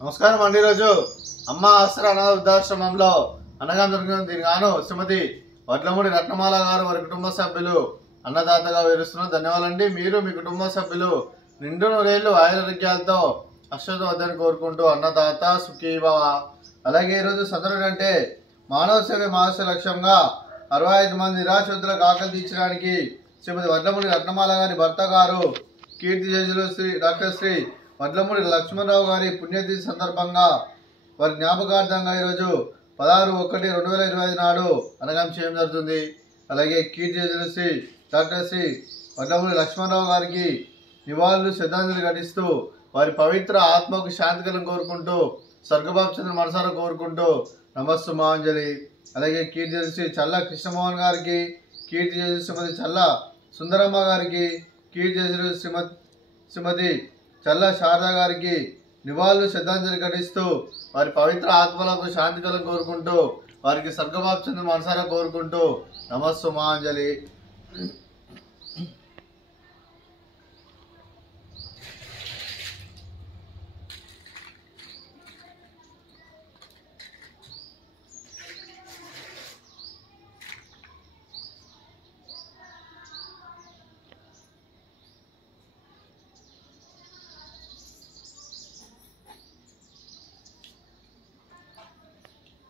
నమస్కారం అండి. ఈరోజు అమ్మ ఆసరా అనాథ వృద్ధాశ్రమంలో అన్నగా దొరికిన దీని గాను శ్రీమతి వడ్లమూడి రత్నమాల గారు వారి కుటుంబ సభ్యులు అన్నదాతగా వివరిస్తున్నారు. ధన్యవాదాలండి. మీరు మీ కుటుంబ సభ్యులు నిండు నూరేళ్లు ఆయురారోగ్యాలతో అష్టోత్తరాన్ని కోరుకుంటూ అన్నదాత సుఖీభవ. అలాగే ఈరోజు సదరుడు అంటే మానవ సేవ మహాశయ లక్ష్యంగా 65 మంది నిరాశ్రితులకు ఆకలి తీర్చడానికి శ్రీమతి వడ్లమూడి రత్నమాల గారి భర్త గారు కీర్తిశేషులు డాక్టర్ శ్రీ వడ్లమూడి లక్ష్మణరావు గారి పుణ్యతిథి సందర్భంగా వారి జ్ఞాపకార్థంగా ఈరోజు 16/1/2025 నాడు అన్నదానం చేయడం జరుగుతుంది. అలాగే కీర్తిశేషులు శ్రీ డాక్టర్ శ్రీ వడ్లమూడి లక్ష్మణరావు గారికి నివాళులు శ్రద్ధాంజలి ఘటిస్తూ వారి పవిత్ర ఆత్మకు శాంతి కలను కోరుకుంటూ స్వర్గబాబు చంద్ర మనసారా కోరుకుంటూ నమస్సుమాంజలి. అలాగే కీర్తిశేషులు శ్రీ చల్ల కృష్ణమోహన్ గారికి, కీర్తిశేషులు శ్రీమతి చల్ల సుందరమ్మ గారికి, కీర్తిశేషులు శ్రీమతి చల్ల శారద గారికి నివాళులు శ్రద్ధాంజలి ఘటిస్తూ వారి పవిత్ర ఆత్మలకు శాంతి కలను కోరుకుంటూ వారికి స్వర్గబాబు చంద్ర మనసారా కోరుకుంటూ నమస్సుమాంజలి.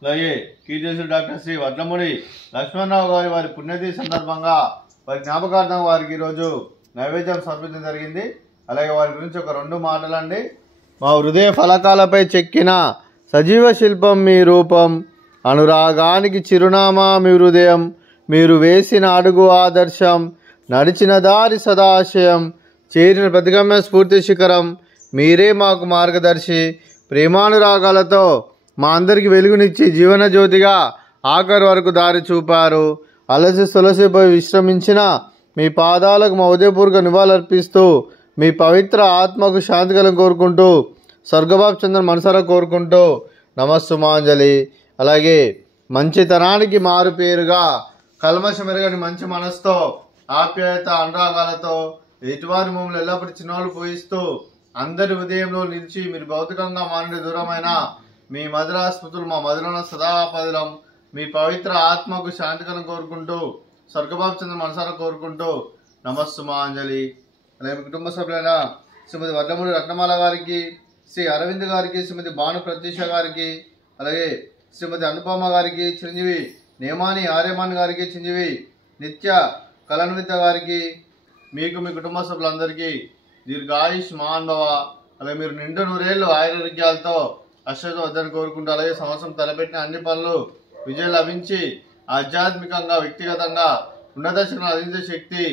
అలాగే కీర్తిశేషులు డాక్టర్ శ్రీ వడ్లమూడి లక్ష్మణరావు గారి వారి పుణ్యతిథి సందర్భంగా వారి జ్ఞాపకార్థం వారికి ఈరోజు నైవేద్యం సమర్పించడం జరిగింది. అలాగే వారి గురించి ఒక 2 మాటలండి. మా హృదయ ఫలకాలపై చెక్కిన సజీవ శిల్పం మీ రూపం, అనురాగానికి చిరునామా మీ హృదయం, మీరు వేసిన అడుగు ఆదర్శం, నడిచిన దారి సదాశయం, చేరిన ప్రతిగమ్య స్ఫూర్తి శిఖరం, మీరే మాకు మార్గదర్శి. ప్రేమానురాగాలతో మా అందరికి వెలుగునిచ్చి జీవన జ్యోతిగా ఆఖరి వరకు దారి చూపారు. అలసి సొలసిపోయి విశ్రమించిన మీ పాదాలకు మా ఉదయపూర్వక నివాళులర్పిస్తూ మీ పవిత్ర ఆత్మకు శాంతి కలను కోరుకుంటూ స్వర్గబాబు చంద్ర మనసారా కోరుకుంటూ నమస్సుమాంజలి. అలాగే మంచితనానికి మారు పేరుగా కల్మషమెరగని మంచి మనసుతో ఆప్యాయత అనురాగాలతో ఎటువారి మమ్మల్ని ఎల్లప్పుడూ చిన్నోళ్ళు పూజిస్తూ అందరి ఉదయంలో నిలిచి మీరు భౌతికంగా మానడి దూరమైన మీ మధురా స్మృతులు మా మధురన సదాపదిలం. మీ పవిత్ర ఆత్మకు శాంతికలను కోరుకుంటూ స్వర్గబాబు చంద్ర మనసారా కోరుకుంటూ నమస్సుమాంజలి. అలాగే మీ కుటుంబ సభ్యులైన శ్రీమతి వడ్లమూడి రత్నమాల గారికి, శ్రీ అరవింద్ గారికి, శ్రీమతి భాను ప్రత్యూష గారికి, అలాగే శ్రీమతి అనుపమ గారికి, చిరంజీవి నేమాని ఆర్యమాన్ గారికి, చిరంజీవి నిత్య కళాన్విత గారికి, మీకు మీ కుటుంబ సభ్యులందరికీ దీర్ఘాయుష్ మహాన్భవ. అలాగే మీరు నిండు నూరేళ్లు ఆయురారోగ్యాలతో అశ్వత వద్దని కోరుకుంటూ అలాగే సంవత్సరం తలపెట్టిన అన్ని పనులు విజయం లభించి ఆధ్యాత్మికంగా వ్యక్తిగతంగా ఉన్నత శిఖరం అందించే శక్తి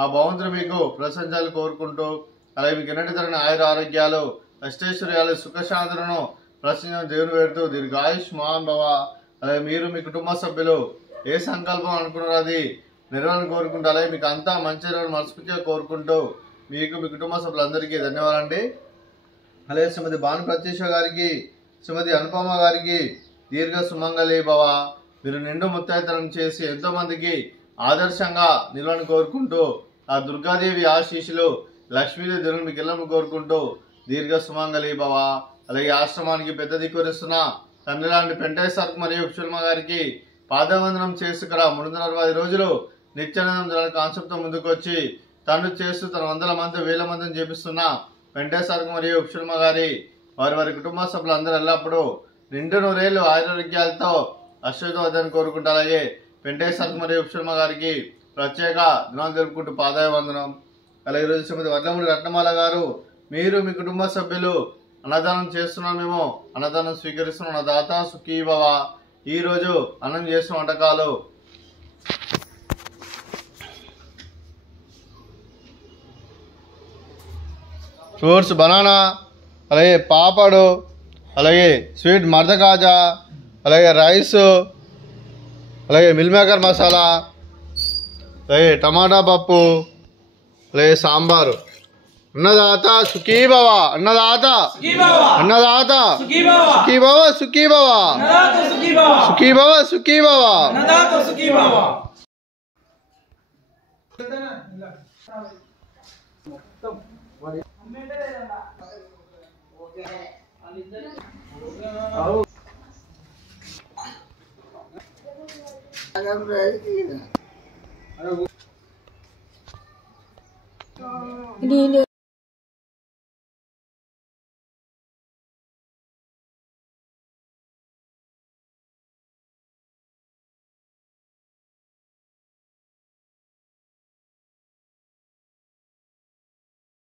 ఆ భగవంతుడు మీకు ప్రశంసలు కోరుకుంటూ అలాగే మీకు ఎన్నటి తరగని ఆయుర ఆరోగ్యాలు అష్టైశ్వర్యాలు సుఖశాంతులను ప్రశ్నించిన దేవుని వేడుతూ దీర్ఘాయుష్ మహాన్భవ. అలాగే మీరు మీ కుటుంబ సభ్యులు ఏ సంకల్పం అనుకున్నారో అది నెరవేరని కోరుకుంటూ అలాగే మీకు అంతా మంచి మనస్ఫూర్తిగా కోరుకుంటూ మీకు మీ కుటుంబ సభ్యులందరికీ ధన్యవాదాలండి. అలాగే శ్రీమతి భాను ప్రత్యూష గారికి, శ్రీమతి అనుపమ గారికి దీర్ఘ సుమంగళి భవ. మీరు నిండు ముత్తైతనం చేసి ఎంతో మందికి ఆదర్శంగా నిలవని కోరుకుంటూ ఆ దుర్గాదేవి ఆశీస్సులు లక్ష్మీదేవి దేవుని మీకు ఎల్లమ్మ కోరుకుంటూ దీర్ఘ సుమంగళి భవ. అలాగే ఆశ్రమానికి పెద్ద దిక్కురిస్తున్న తండ్రి లాంటి పెంటేశ్వర్ మరియు ఉక్షుల్మ గారికి పాదవందనం చేసుకురా 360 రోజులు నిత్యానందం కాన్సెప్ట్తో ముందుకు వచ్చి తండ్రి చేస్తూ తన 100 మంది 1000 మందిని చేపిస్తున్న వెంకటేశ్వర మరియు ఉక్షుల్మ గారి వారి కుటుంబ సభ్యులందరూ ఎల్లప్పుడూ నిండు నూరేళ్లు ఆయురారోగ్యాలతో అశ్వతవద్దని కోరుకుంటూ అలాగే వెంకటేశ్వర మరియు ఉక్షుల్మ గారికి ప్రత్యేక దినాలు జరుపుకుంటూ పాదాయ వందనం. అలాగే ఈరోజు శ్రీమతి వడ్లమూడి రత్నమాల గారు మీరు మీ కుటుంబ సభ్యులు అన్నదానం చేస్తున్నాం, మేము అన్నదానం స్వీకరిస్తున్నాం, అన్నదాత సుఖీభవ. ఈరోజు అన్నం చేస్తున్న వంటకాలు ఫ్రూట్స్ బనానా, అలాగే పాపడు, అలాగే స్వీట్ మర్ద కాజా, అలాగే రైస్, అలాగే మిల్ మేకర్ మసాలా, అలాగే టమాటా పప్పు, అలాగే సాంబారు. అన్నదాత సుఖీభవ, అన్నదాత అన్నదాత సుఖీభవ సుఖీభవ సుఖీభవ సుఖీభవ. నేను